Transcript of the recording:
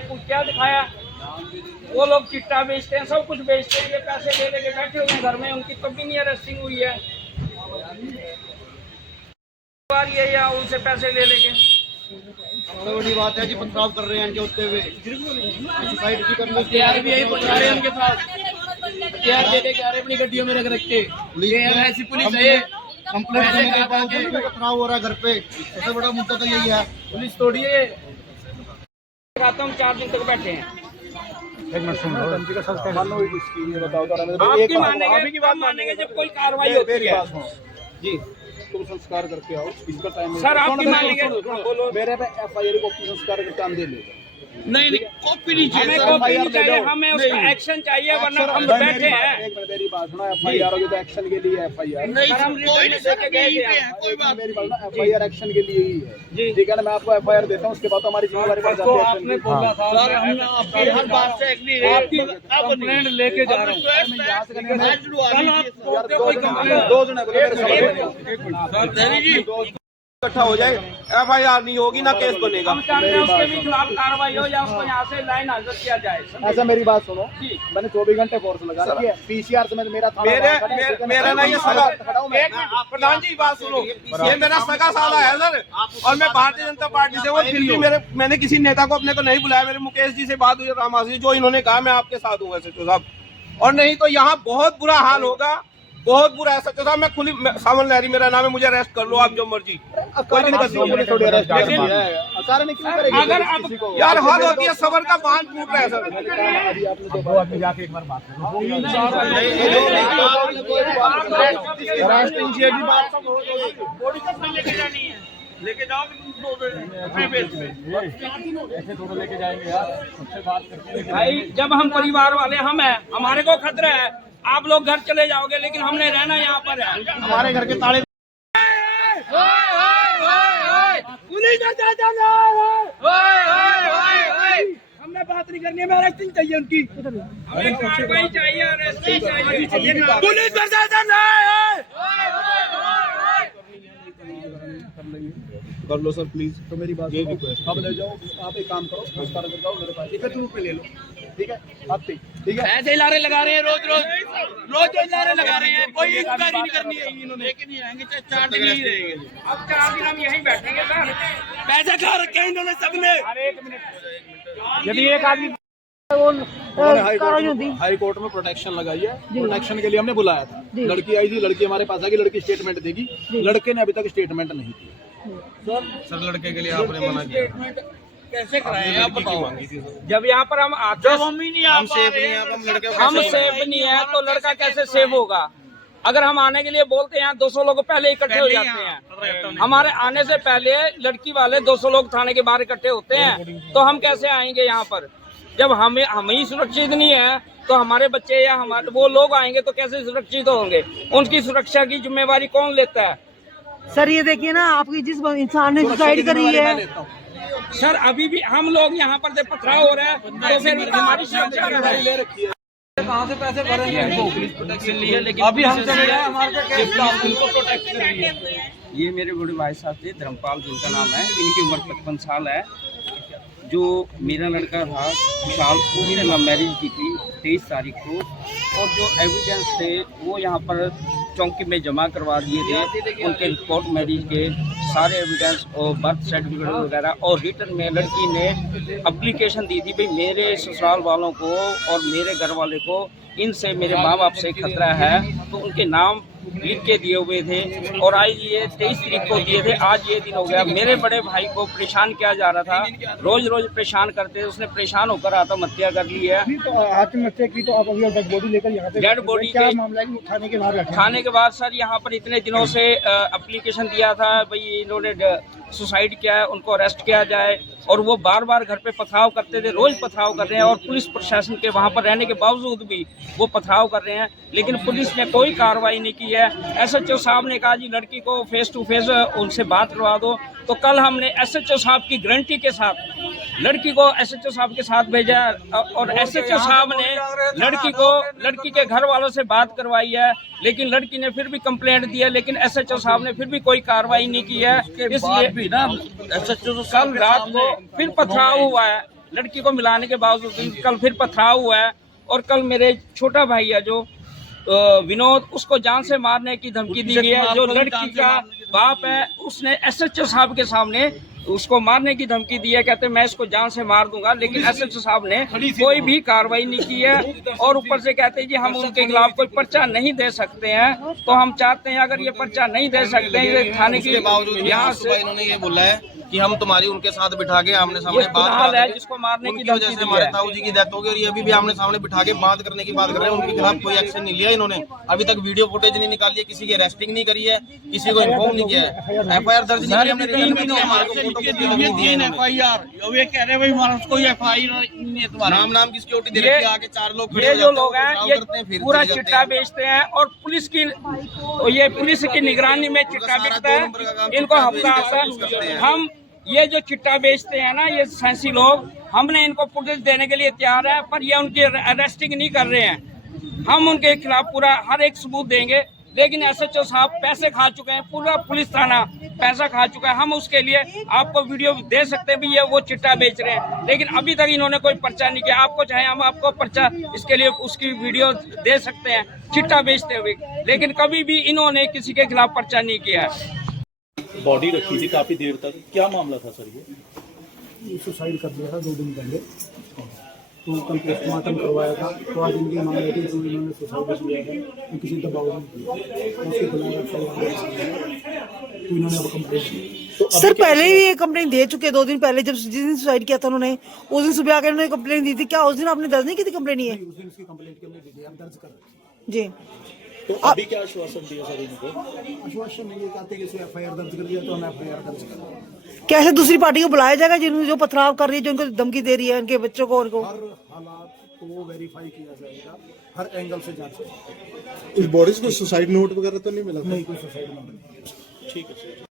क्या दिखाया, वो लोग चिट्टा बेचते हैं, सब कुछ बेचते हैं, ये पैसे ले लेके बैठे हुए हैं घर में, उनकी तब भी नहीं अरेस्टिंग हुई है। ये या उनसे पैसे ले लेके सबसे बड़ी बात है जी, पथराव कर रहे हैं इनके होते हुए सुसाइड की करने के आरबीआई पहुंचा रहे हैं उनके पास, हथियार दे के आ रहे अपनी गड्डियों में रख के। ये ऐसी पुलिस है, कंप्लेंट देने के बावजूद भी पथराव हो रहा है घर पे। सबसे बड़ा मुद्दा तो यही है। पुलिस तोड़िए। हम 4 दिन तक बैठे हैं। एक मिनट सुन लो, बताओ आपकी मानेंगे जब कोई कार्रवाई होती है जी। तुम संस्कार करके आओ, इसका टाइम सर, आपकी मानेंगे बोलो मेरे पे एफआईआर को संस्कार करके काम दे ले। नहीं कॉपी नहीं चाहिए, हमें कॉपी नहीं चाहिए, हमें उसका एक्शन चाहिए, वरना हम बैठे हैं। एक मिनट मेरी बात सुनो, एफआईआर होगी तो एक्शन के लिए एफआईआर। सर, हम रिटर्न में देके गए थे। कोई बात मेरी बात ना, एफआईआर एक्शन के लिए ही है। ठीक है ना, मैं आपको एफआईआर देता हूँ, उसके बाद तो हमारी जिम्मेदारी बढ़ जाती है। आपने बोला था सर, हम आपकी हर बात से एग्री है, आपकी कंप्लेंट लेके जा रहा हूँ। इकट्ठा हो जाए, एफआईआर नहीं होगी ना केस बनेगा। हम चाहते हैं उसके भी खिलाफ कार्रवाई हो या उसको यहाँ से लाइन हाजिर किया जाए। ऐसा मेरी बात सुनो, मैंने 24 घंटे फोर्स लगा रखी है। पीसीआर से मेरा मेरा ना ये सगा प्रधान जी बात सुनो, ये मेरा सगा साला है सर, और मैं भारतीय जनता पार्टी से हूँ। फिर भी मैंने किसी नेता को अपने को नहीं बुलाया। मेरे मुकेश जी से बात हुई, रामासी, जो इन्होंने कहा मैं आपके साथ हूँ सचिव साहब, और नहीं तो यहाँ बहुत बुरा हाल होगा, बहुत बुरा है सचिव साहब। मैं खुली सावन लहरी मेरा नाम है, मुझे अरेस्ट कर लो आप जो मर्जी, कोई दिक्कत नहीं। अगर अब यार हद होती है, सबर का बांध टूट रहा है सर। लेके जाओ भाई, जब हम परिवार वाले हम हैं, हमारे को खतरा है। आप लोग घर चले जाओगे, लेकिन हमने रहना यहाँ पर है। हमारे घर के ताले हमने बात नहीं करनी है, मेरा एक्टिंग चाहिए उनकी, हमें कार्रवाई चाहिए, अरेस्टिंग चाहिए। पुलिस प्रशासन है। कर लो सर प्लीज। तो मेरी बात ये रिक्वेस्ट, अब ले जाओ, आप एक काम करो, संस्कार कर जाओ मेरे पास, इधर रूप पे ले लो। ठीक है आप, ठीक है। ऐसे लारे लगा रहे हैं, रोज लारे लगा रहे हैं, कोई इंक्वायरी नहीं करनी है इन्होंने। लेकिन नहीं आएंगे, 4 दिन नहीं रहेंगे। अब 4 दिन हम यहीं बैठेंगे सर। पैसे खा रखे हैं इन्होंने सबने। यदि एक आदमी हाई कोर्ट में प्रोटेक्शन लगाई है, प्रोटेक्शन के लिए हमने बुलाया था। लड़की आई थी, लड़की हमारे पास आ गई, लड़की स्टेटमेंट देगी। लड़के ने अभी तक स्टेटमेंट नहीं दी। सर लड़के के लिए आपने मना किया, कैसे कराए आप बताओ। जब यहाँ पर हम आते हैं, हम सेफ नहीं है, हम लड़के हम सेफ नहीं है, तो लड़का कैसे सेफ होगा? अगर हम आने के लिए बोलते हैं, 200 लोग पहले इकट्ठे हो जाते हैं। हमारे आने से पहले लड़की वाले 200 लोग थाने के बाहर इकट्ठे होते हैं, तो हम कैसे आएंगे यहाँ पर? जब हम ही सुरक्षित नहीं है, तो हमारे बच्चे या हमारे वो लोग आएंगे तो कैसे सुरक्षित होंगे? उनकी सुरक्षा की जिम्मेवारी कौन लेता है? सर ये देखिए ना, आपकी जिस इंसान ने सुसाइड करी है सर, अभी भी हम लोग यहाँ पर पथराव हो रहा है, तो फिर हमारी सुरक्षा है। कहाँ से पैसे भरेंगे? पुलिस प्रोटेक्शन लिया, लेकिन अभी हम उनको प्रोटेक्ट कर रही है। ये मेरे बड़े भाई साहब थे, धर्मपाल जिनका नाम है, इनकी उम्र 55 साल है। जो मेरा लड़का था विशाल, उसने लव मैरिज की थी 23 तारीख को, और जो एविडेंस थे वो यहाँ पर चौकी में जमा करवा दिए थे। उनके कोर्ट मैरिज के सारे एविडेंस और बर्थ सर्टिफिकेट वगैरह, और रिटर्न में लड़की ने एप्लीकेशन दी थी, भाई मेरे ससुराल वालों को और मेरे घर वाले को इनसे, मेरे माँ बाप से खतरा है, तो उनके नाम लिख के दिए हुए थे। और आज ये 23 तारीख को दिए थे, आज ये दिन हो गया। मेरे बड़े भाई को परेशान किया जा रहा था, रोज रोज परेशान करते, उसने परेशान होकर आत्महत्या कर ली है। आत्महत्या की तो आप अभी डेड बॉडी लेकर यहाँ पे, डेड बॉडी क्या मामला है? थाने के बाहर, थाने के बाद सर यहाँ पर इतने दिनों से एप्लीकेशन दिया था, भाई इन्होंने सुसाइड किया है, उनको अरेस्ट किया जाए, और वो बार बार घर पे पथराव करते थे, रोज पथराव कर रहे हैं, और पुलिस प्रशासन के वहाँ पर रहने के बावजूद भी वो पथराव कर रहे हैं, लेकिन पुलिस ने कोई कार्रवाई नहीं की है। एसएचओ साहब ने कहा जी लड़की को फेस टू फेस उनसे बात करवा दो, तो कल हमने एसएचओ साहब की गारंटी के साथ लड़की को एसएचओ साहब के साथ भेजा, और एसएचओ साहब ने लड़की के घर वालों से बात करवाई है, लेकिन लड़की ने फिर भी कंप्लेंट दी है, लेकिन एसएचओ साहब ने फिर भी कोई कार्रवाई नहीं की है। इसलिए भी ना एसएचओ कल रात को फिर पथराव हुआ है, लड़की को मिलाने के बावजूद कल फिर पथराव हुआ है। और कल मेरे छोटा भाई है जो विनोद, उसको जान से मारने की धमकी दी गई है। जो लड़की का बाप है उसने एसएचओ साहब के सामने उसको मारने की धमकी दी है, कहते मैं इसको जान से मार दूंगा, लेकिन एसएचओ साहब ने कोई भी कार्रवाई नहीं की है। और ऊपर से कहते हैं जी हम उनके खिलाफ कोई पर्चा नहीं दे सकते हैं। तो हम चाहते हैं अगर ये पर्चा नहीं दे सकते हैं थाने के बावजूद यहाँ से, इन्होंने ये बोला है कि हम तुम्हारी उनके साथ बिठा के आमने सामने बात हाल है करेंगे। जिसको मारने की उनकी वजह धमकी से दी हमारे है। ताऊ जी की डेथ हो गई और ये अभी भी आमने सामने बिठा के बात करने की बात कर रहे हैं। उनके खिलाफ कोई एक्शन नहीं लिया इन्होंने, अभी तक वीडियो फुटेज नहीं निकाली है, किसी की अरेस्टिंग नहीं करी है, किसी को इन्फॉर्म नहीं किया है, FIR दर्ज नहीं की हमने, रिटर्न में दिया, हमारे को फोटो कॉपी तक नहीं दिया इन्होंने। FIR ये कह रहे हैं भाई हमारा कोई FIR नहीं है तुम्हारा। नाम की सिक्योरिटी दे रखी है, आगे 4 लोग खड़े ये हो जो जाते लोग हैं पथराव ये करते हैं, फिर पूरा चले जाते चिट्टा हैं। बेचते हैं और पुलिस की निगरानी में चिट्टा सारा बिकता 2 नंबर का काम है। इनको चिट्टा हफ्ता बेचते हफ्ता हैं। हम ये जो चिट्टा बेचते हैं ना, ये सेंसी लोग, हमने इनको पुलिस देने के लिए तैयार है, पर ये उनकी अरेस्टिंग नहीं कर रहे हैं। हम उनके खिलाफ पूरा हर एक सबूत देंगे, लेकिन एसएचओ साहब पैसे खा चुके हैं, पूरा पुलिस थाना पैसा खा चुका है। हम उसके लिए आपको वीडियो दे सकते हैं भी ये वो चिट्टा बेच रहे हैं, लेकिन अभी तक इन्होंने कोई पर्चा नहीं किया। आपको चाहे हम आपको पर्चा इसके लिए उसकी वीडियो दे सकते हैं चिट्टा बेचते हुए, लेकिन कभी भी इन्होंने किसी के खिलाफ पर्चा नहीं किया है। बॉडी रखी थी काफी देर तक, क्या मामला था सर ये? सुसाइड कर दिया था 2 दिन पहले, तो कल पोस्टमार्टम करवाया था, तो आज इनकी मांग रही थी तो इन्होंने सुसाइड किया है, तो किसी दबाव में किया उसके खिलाफ तो इन्होंने अब कंप्लेंट की। सर पहले भी ये कंप्लेंट दे चुके हैं 2 दिन पहले, जब जिस दिन सुसाइड किया था उन्होंने, उस दिन सुबह आकर उन्होंने कंप्लेंट दी थी। क्या उस दिन आपने दर्ज नहीं की थी कंप्लेंट? ये उस दिन उसकी कंप्लेंट हमने दी थी, अब दर्ज कर रखी जी, तो अभी क्या आश्वासन दिया सर इनको? है। आश्वासन नहीं ये कहते कि इसको FIR दर्ज कर दिया, तो हम FIR दर्ज कर रहे हैं। कैसे दूसरी पार्टी को बुलाया जाएगा जिन्होंने जो पथराव कर रही है, जो उनको धमकी दे रही है, उनके बच्चों को, उनको हर हालात को वेरीफाई किया जाएगा, हर एंगल से जांच होगी। इस बॉडीज को सुसाइड नोट वगैरह तो नहीं मिला था? नहीं कोई सुसाइड नहीं। ठीक है सर।